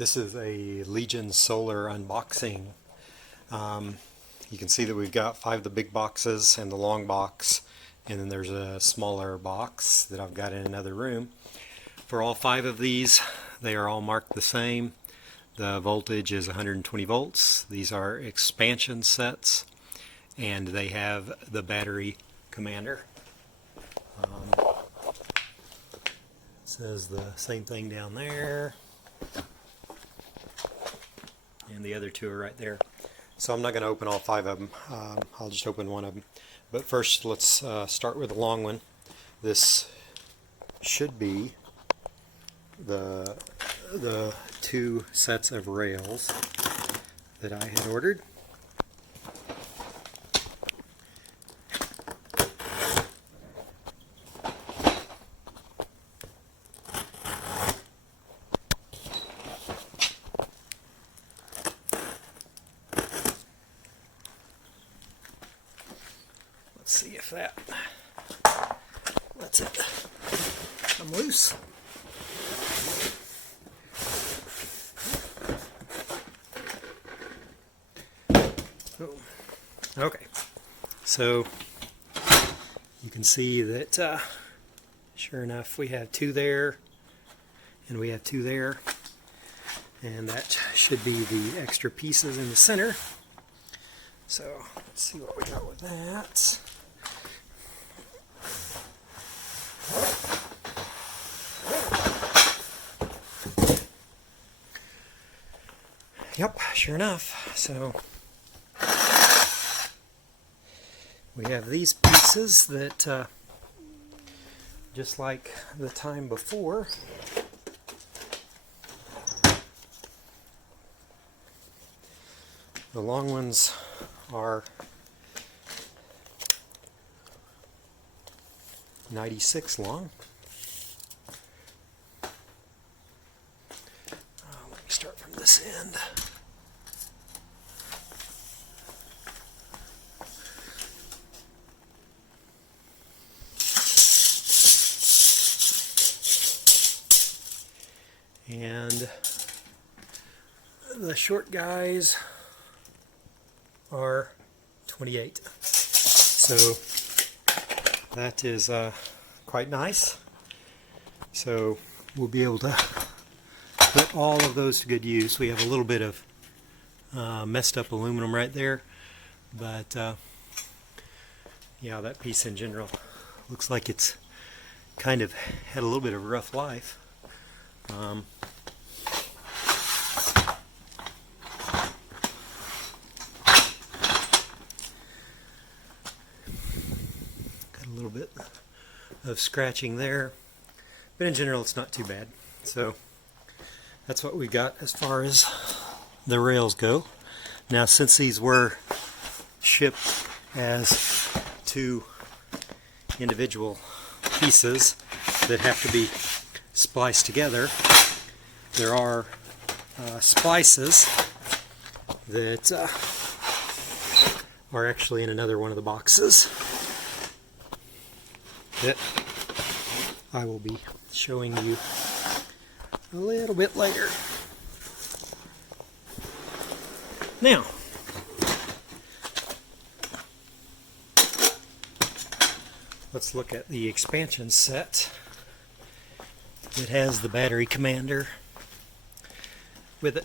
This is a Legion Solar unboxing. You can see that we've got 5 of the big boxes and the long box, and then there's a smaller box that I've got in another room. For all 5 of these, they are all marked the same. The voltage is 120 volts. These are expansion sets, and they have the battery commander. It says the same thing down there. And the other 2 are right there. So I'm not going to open all 5 of them. I'll just open one of them. But first, let's start with the long one. This should be the 2 sets of rails that I had ordered. Let's see if that lets it come loose. Okay, so you can see that sure enough we have 2 there and we have 2 there, and that should be the extra pieces in the center. So let's see what we got with that. Yep, sure enough. So we have these pieces that, just like the time before, the long ones are 96 long. Let me start from this end. And the short guys are 28. So that is quite nice. So we'll be able to put all of those to good use. We have a little bit of messed up aluminum right there, but yeah, that piece in general looks like it's kind of had a little bit of a rough life. Got a little bit of scratching there, but in general it's not too bad. So that's what we got as far as the rails go. Now, since these were shipped as 2 individual pieces that have to be spliced together, there are splices that are actually in another one of the boxes that I will be showing you a little bit later. Now, let's look at the expansion set. It has the battery commander with it.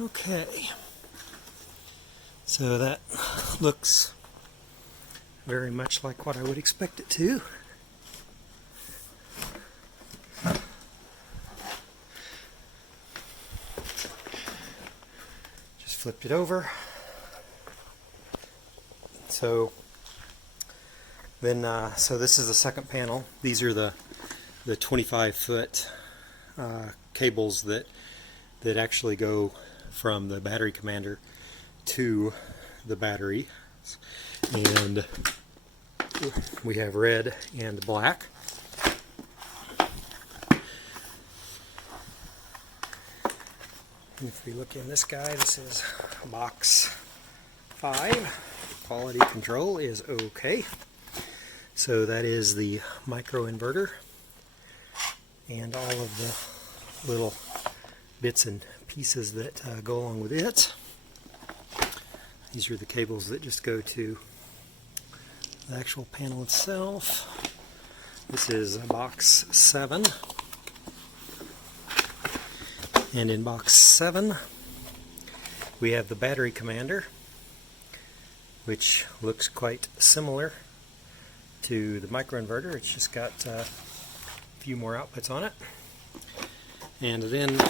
Okay, so that looks very much like what I would expect it to. Just flipped it over. So then, so this is the second panel. These are the 25-foot cables that actually go from the battery commander to the battery. And we have red and black. If we look in this guy, this is box 5. Quality control is okay. So that is the micro inverter and all of the little bits and pieces that go along with it. These are the cables that just go to the actual panel itself. This is box 7. And in box 7 we have the battery commander, which looks quite similar to the microinverter. It's just got a few more outputs on it. And then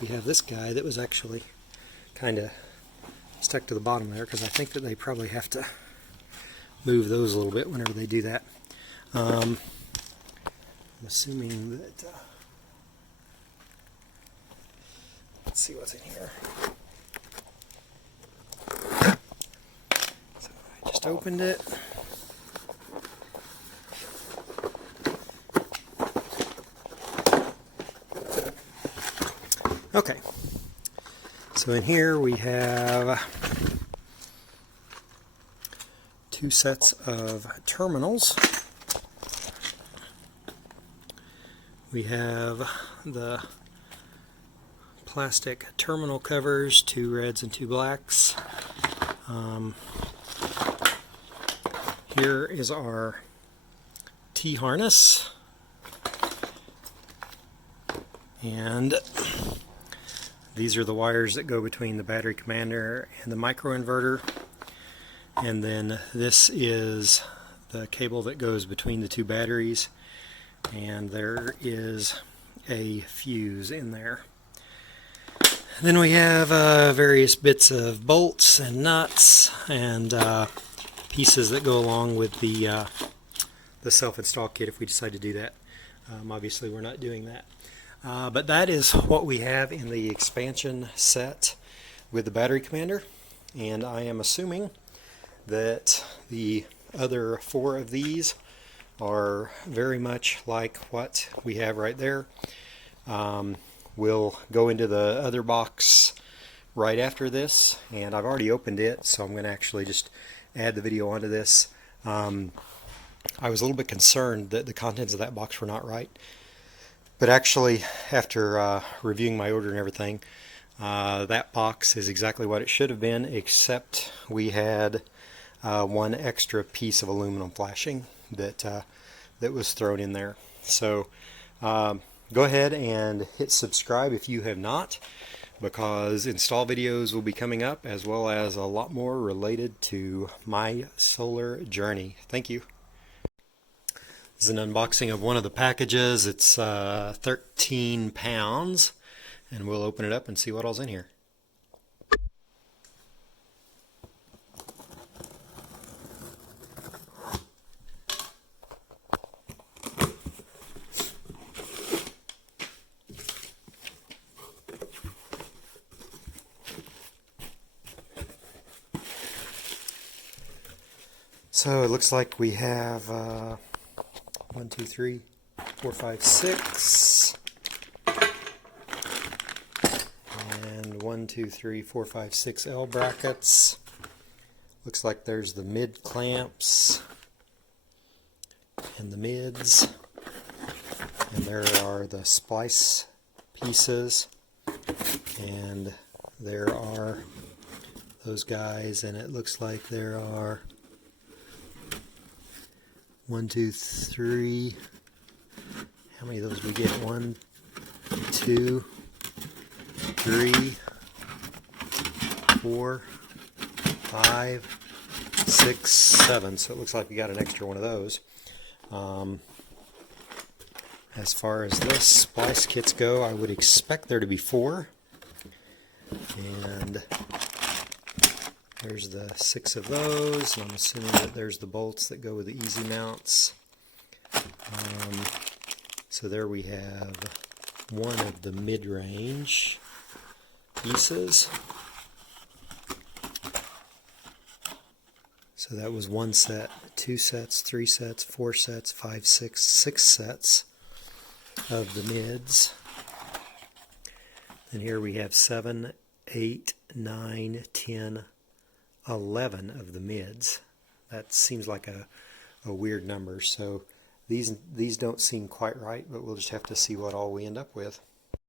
we have this guy that was actually kind of stuck to the bottom there, because I think that they probably have to move those a little bit whenever they do that. I'm assuming that let's see what's in here. So I just opened it. Okay, so in here we have 2 sets of terminals. We have the plastic terminal covers, 2 reds and 2 blacks. Here is our T-harness, and these are the wires that go between the battery commander and the microinverter, and then this is the cable that goes between the 2 batteries, and there is a fuse in there. Then we have various bits of bolts and nuts and pieces that go along with the self-install kit if we decide to do that. Obviously we're not doing that. But that is what we have in the expansion set with the battery commander, and I am assuming that the other 4 of these are very much like what we have right there. We'll go into the other box right after this, and I've already opened it, so I'm going to actually just add the video onto this. I was a little bit concerned that the contents of that box were not right, but actually after reviewing my order and everything, that box is exactly what it should have been, except we had 1 extra piece of aluminum flashing that was thrown in there. So go ahead and hit subscribe if you have not, because install videos will be coming up, as well as a lot more related to my solar journey. Thank you. This is an unboxing of one of the packages. It's 13 pounds, and we'll open it up and see what all's in here. So it looks like we have 1, 2, 3, 4, 5, 6, and 1, 2, 3, 4, 5, 6 L brackets. Looks like there's the mid clamps and the mids, and there are the splice pieces, and there are those guys, and it looks like there are 1, 2, 3. How many of those we get? 1, 2, 3, 4, 5, 6, 7. So it looks like we got an extra one of those. As far as this splice kits go, I would expect there to be 4. And there's the 6 of those, and I'm assuming that there's the bolts that go with the easy mounts. So there we have 1 of the mid-range pieces. So that was 1 set. 2 sets, 3 sets, 4 sets, 5, 6 sets of the mids. And here we have 7, 8, 9, 10, 11 of the mids. That seems like a weird number, so these don't seem quite right, but we'll just have to see what all we end up with.